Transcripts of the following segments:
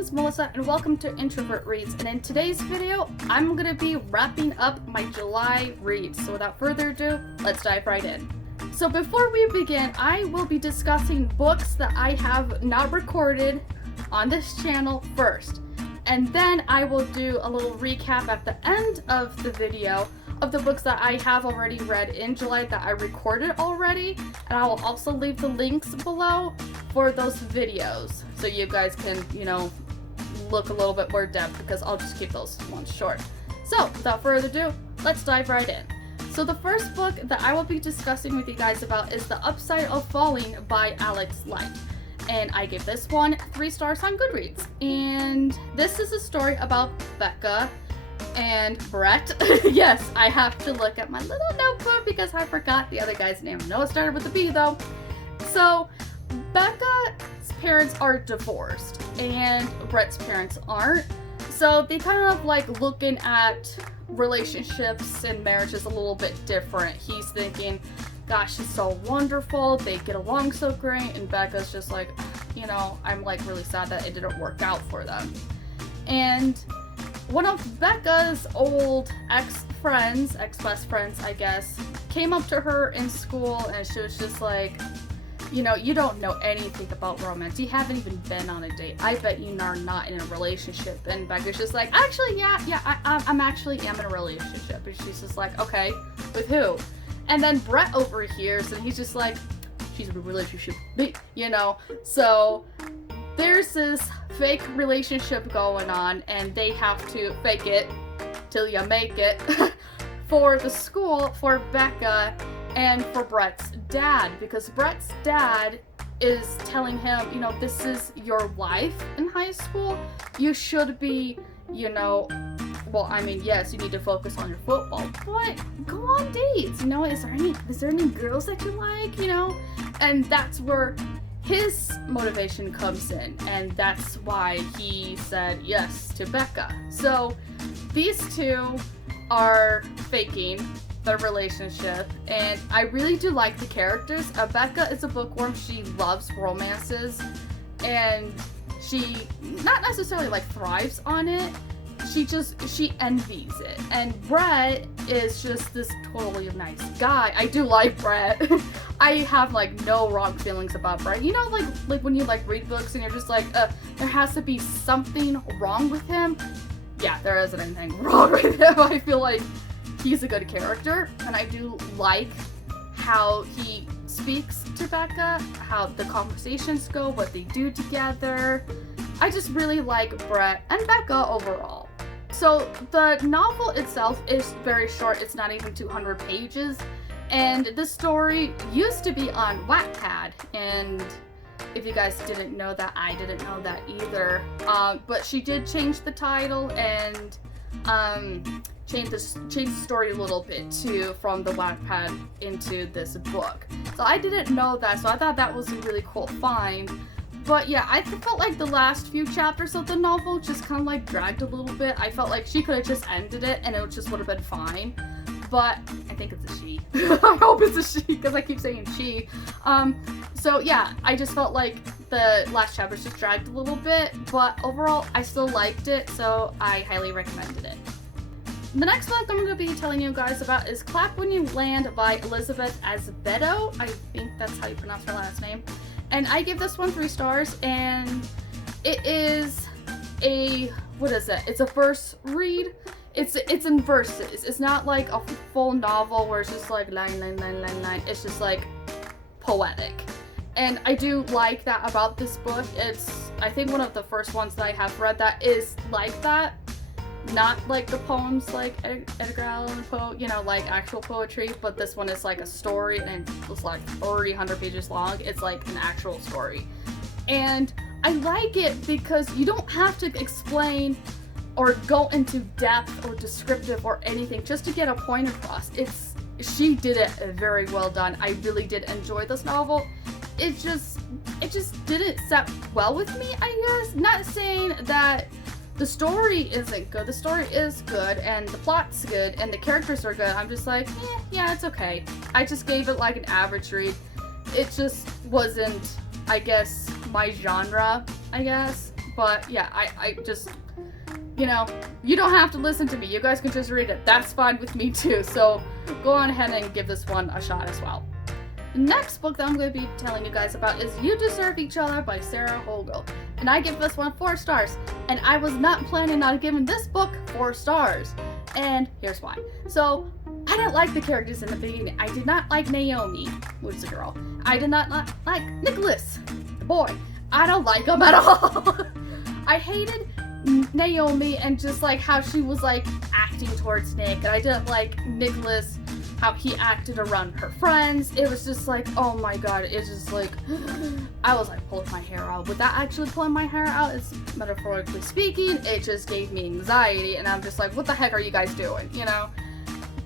name is Melissa and welcome to Introvert Reads, and in today's video I'm going to be wrapping up my July reads. So without further ado, let's dive right in. So before we begin, I will be discussing books that I have not recorded on this channel first, and then I will do a little recap at the end of the video of the books that I have already read in July that I recorded already, and I will also leave the links below for those videos so you guys can, look a little bit more depth, because I'll just keep those ones short. So without further ado, let's dive right in. So the first book that I will be discussing with you guys about is The Upside of Falling by Alex Light. And I gave this one 3 stars on Goodreads. And this is a story about Becca and Brett. Yes, I have to look at my little notebook because I forgot the other guy's name. No, it started with a B though. So Becca's parents are divorced and Brett's parents aren't. So they kind of like looking at relationships and marriages a little bit different. He's thinking, gosh, she's so wonderful, they get along so great, and Becca's just like, I'm like really sad that it didn't work out for them. And one of Becca's old ex-best friends, I guess, came up to her in school and she was just like, you don't know anything about romance. You haven't even been on a date. I bet you are not in a relationship. And Becca's just like, actually, I'm actually in a relationship. And she's just like, okay, with who? And then Brett overhears and he's just like, she's in a relationship, So there's this fake relationship going on and they have to fake it till you make it for the school, for Becca and for Brett's dad, because Brett's dad is telling him, this is your life in high school. You should be, yes, you need to focus on your football, but go on dates, is there any girls that you like, And that's where his motivation comes in, and that's why he said yes to Becca. So these two are faking their relationship, and I really do like the characters. Becca is a bookworm. She loves romances, and she not necessarily like thrives on it. She envies it. And Brett is just this totally nice guy. I do like Brett. I have like no wrong feelings about Brett. Like when you like read books and you're just like, there has to be something wrong with him. Yeah, there isn't anything wrong with him. I feel like he's a good character, and I do like how he speaks to Becca, how the conversations go, what they do together. I just really like Brett and Becca overall. So the novel itself is very short. It's not even 200 pages. And the story used to be on Wattpad. And if you guys didn't know that, I didn't know that either. But she did change the title and change the story a little bit too, from the Wattpad into this book. So I didn't know that, so I thought that was a really cool find. But yeah, I felt like the last few chapters of the novel just kind of like dragged a little bit. I felt like she could have just ended it and it just would have been fine. But I think it's a she. I hope it's a she, because I keep saying she. So yeah, I just felt like the last chapters just dragged a little bit, but overall I still liked it, so I highly recommended it. The next book I'm going to be telling you guys about is Clap When You Land by Elizabeth Azevedo. I think that's how you pronounce her last name. And I give this one 3 stars, and it is it's a verse read. It's in verses. It's not like a full novel where it's just like line. It's just like poetic. And I do like that about this book. It's, I think, one of the first ones that I have read that is like that. Not like the poems like Edgar Allan Poe, like actual poetry, but this one is like a story and it's like 300 pages long. It's like an actual story. And I like it because you don't have to explain or go into depth or descriptive or anything just to get a point across. She did it very well done. I really did enjoy this novel. It just didn't set well with me, I guess. Not saying that the story isn't good. The story is good, and the plot's good, and the characters are good. I'm just like, yeah, it's okay. I just gave it like an average read. It just wasn't, I guess, my genre, But yeah, I just, you know, you don't have to listen to me. You guys can just read it. That's fine with me too. So go on ahead and give this one a shot as well. The next book that I'm going to be telling you guys about is You Deserve Each Other by Sarah Hogel. And I give this one 4 stars. And I was not planning on giving this book 4 stars. And here's why. So, I didn't like the characters in the beginning. I did not like Naomi, which is a girl. I did not like Nicholas, the boy. I don't like him at all. I hated Naomi and just like how she was like acting towards Nick. And I didn't like Nicholas, how he acted around her friends. It was just like, oh my god, it's just like, I was like pulling my hair out. Without actually pulling my hair out, it's metaphorically speaking, it just gave me anxiety, and I'm just like, what the heck are you guys doing, you know?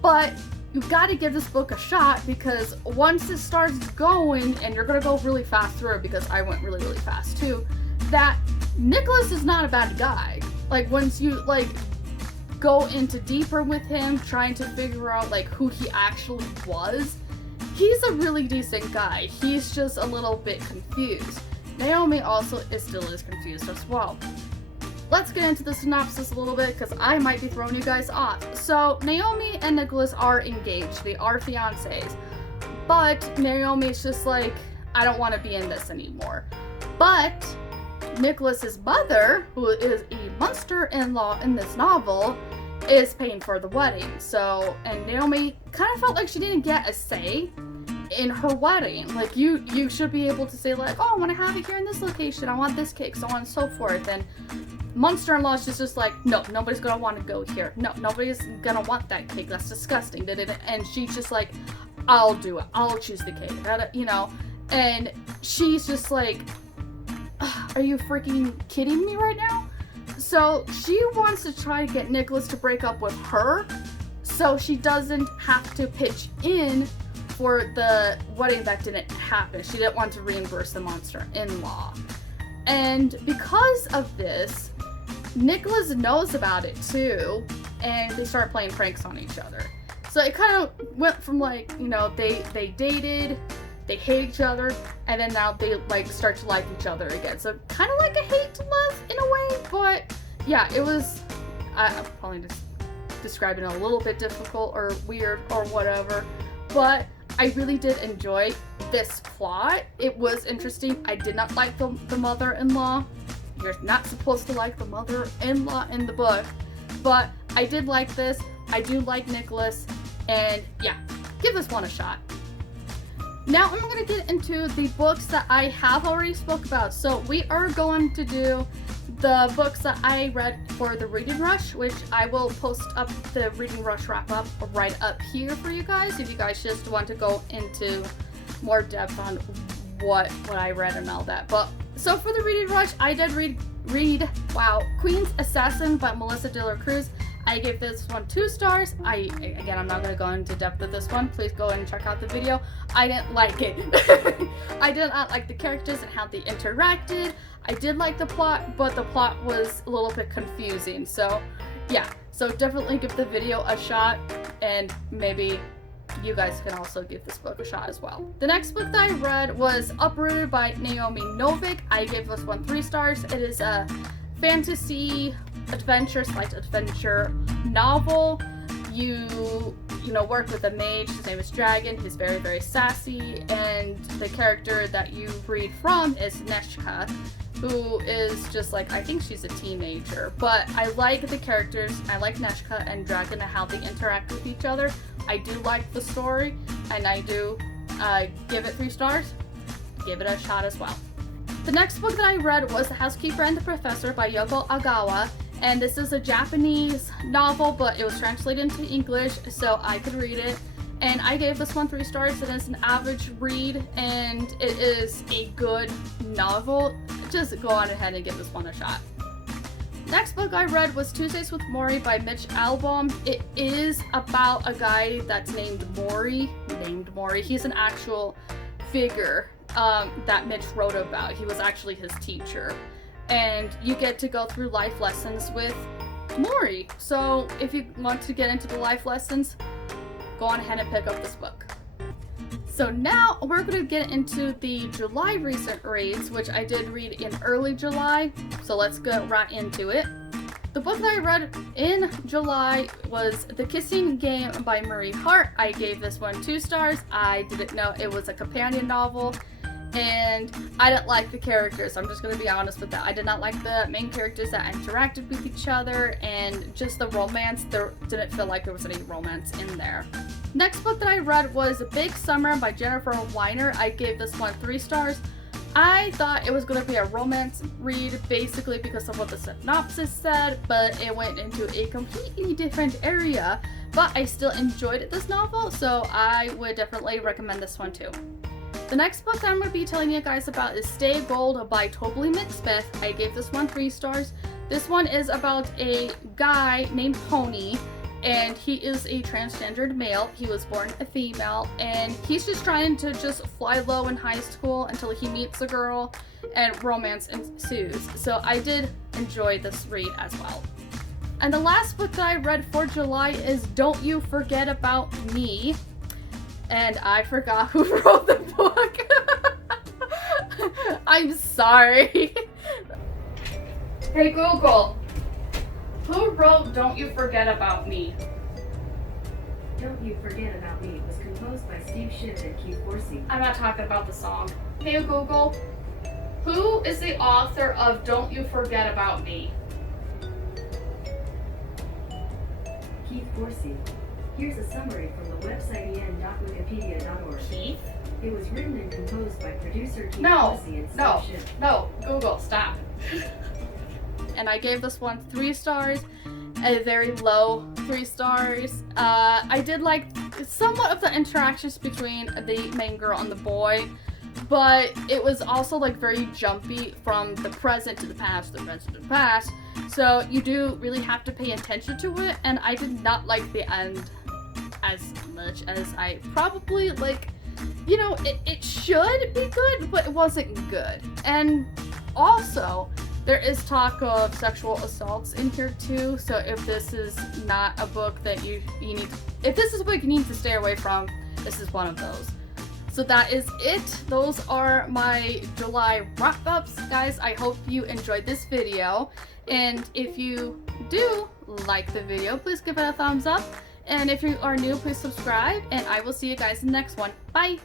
But you gotta give this book a shot, because once it starts going, and you're gonna go really fast through it, because I went really, really fast too, that Nicholas is not a bad guy. Like, once you, like, go into deeper with him, trying to figure out like who he actually was, he's a really decent guy. He's just a little bit confused. Naomi also still is confused as well. Let's get into the synopsis a little bit, because I might be throwing you guys off. So Naomi and Nicholas are engaged. They are fiancés. But Naomi's just like, I don't want to be in this anymore. But Nicholas's mother, who is a monster-in-law in this novel, is paying for the wedding. So, and Naomi kind of felt like she didn't get a say in her wedding. Like, you should be able to say like, oh, I want to have it here in this location, I want this cake, so on and so forth. And monster-in-law is just like, no, nobody's gonna want to go here. No, nobody's gonna want that cake. That's disgusting. And she's just like, I'll do it. I'll choose the cake. You know? And she's just like, are you freaking kidding me right now? So she wants to try to get Nicholas to break up with her, so she doesn't have to pitch in for the wedding that didn't happen. She didn't want to reimburse the monster-in-law. And because of this, Nicholas knows about it too, and they start playing pranks on each other. So it kind of went from like, you know, they dated, they hate each other, and then now they like start to like each other again. So kind of like a hate to love in a way, but yeah, it was, I'm probably just describing it a little bit difficult or weird or whatever, but I really did enjoy this plot. It was interesting. I did not like the mother-in-law. You're not supposed to like the mother-in-law in the book, but I did like this. I do like Nicholas, and yeah, give this one a shot. Now I'm going to get into the books that I have already spoke about. So we are going to do the books that I read for the Reading Rush, which I will post up the Reading Rush wrap up right up here for you guys, if you guys just want to go into more depth on what I read and all that. But so for the Reading Rush, I did read Queen's Assassin by Melissa De La Cruz. I gave this one 2 stars. Again, I'm not going to go into depth with this one. Please go and check out the video. I didn't like it. I did not like the characters and how they interacted. I did like the plot, but the plot was a little bit confusing. So, yeah. So definitely give the video a shot, and maybe you guys can also give this book a shot as well. The next book that I read was Uprooted by Naomi Novik. I gave this one 3 stars. It is a fantasy slight adventure novel. You know, work with a mage. His name is Dragon. He's very, very sassy, and the character that you read from is Neshka, who is just like, I think she's a teenager, but I like the characters. I like Neshka and Dragon and how they interact with each other. I do like the story, and I do give it 3 stars. Give it a shot as well. The next book that I read was The Housekeeper and the Professor by Yoko Agawa. And this is a Japanese novel, but it was translated into English, so I could read it. And I gave this one 3 stars. It is an average read, and it is a good novel. Just go on ahead and give this one a shot. Next book I read was Tuesdays with Morrie by Mitch Albom. It is about a guy that's named Morrie. He's an actual figure that Mitch wrote about. He was actually his teacher. And you get to go through life lessons with Morrie. So if you want to get into the life lessons, go on ahead and pick up this book. So now we're going to get into the July recent reads, which I did read in early July. So let's get right into it. The book that I read in July was The Kissing Game by Marie Hart. I gave this one 2 stars. I didn't know it was a companion novel, and I didn't like the characters. I'm just going to be honest with that. I did not like the main characters that interacted with each other, and just the romance. There didn't feel like there was any romance in there. Next book that I read was Big Summer by Jennifer Weiner. I gave this one 3 stars. I thought it was going to be a romance read basically because of what the synopsis said, but it went into a completely different area. But I still enjoyed this novel, so I would definitely recommend this one too. The next book that I'm going to be telling you guys about is Stay Gold by Tobly McSmith. I gave this one 3 stars. This one is about a guy named Pony, and he is a transgendered male. He was born a female, and he's just trying to just fly low in high school until he meets a girl and romance ensues. So I did enjoy this read as well. And the last book that I read for July is Don't You Forget About Me. And I forgot who wrote the book. I'm sorry. Hey Google, who wrote Don't You Forget About Me? Don't You Forget About Me was composed by Steve Shipp and Keith Forsey. I'm not talking about the song. Hey Google, who is the author of Don't You Forget About Me? Keith Forsey. Here's a summary from the website en.wikipedia.org. Keith? It was written and composed by producer Keith No, Forsey and Steve no, Shipp. no, Google, stop. And I gave this one 3 stars, a very low 3 stars. I did like somewhat of the interactions between the main girl and the boy, but it was also like very jumpy from the present to the past, the present to the past. So you do really have to pay attention to it, and I did not like the end as much as I probably like. You know, it should be good, but it wasn't good. And also, there is talk of sexual assaults in here too, so if this is not a book that you need, if this is a book you need to stay away from, this is one of those. So that is it. Those are my July wrap-ups, guys. I hope you enjoyed this video, and if you do like the video, please give it a thumbs up, and if you are new, please subscribe, and I will see you guys in the next one. Bye!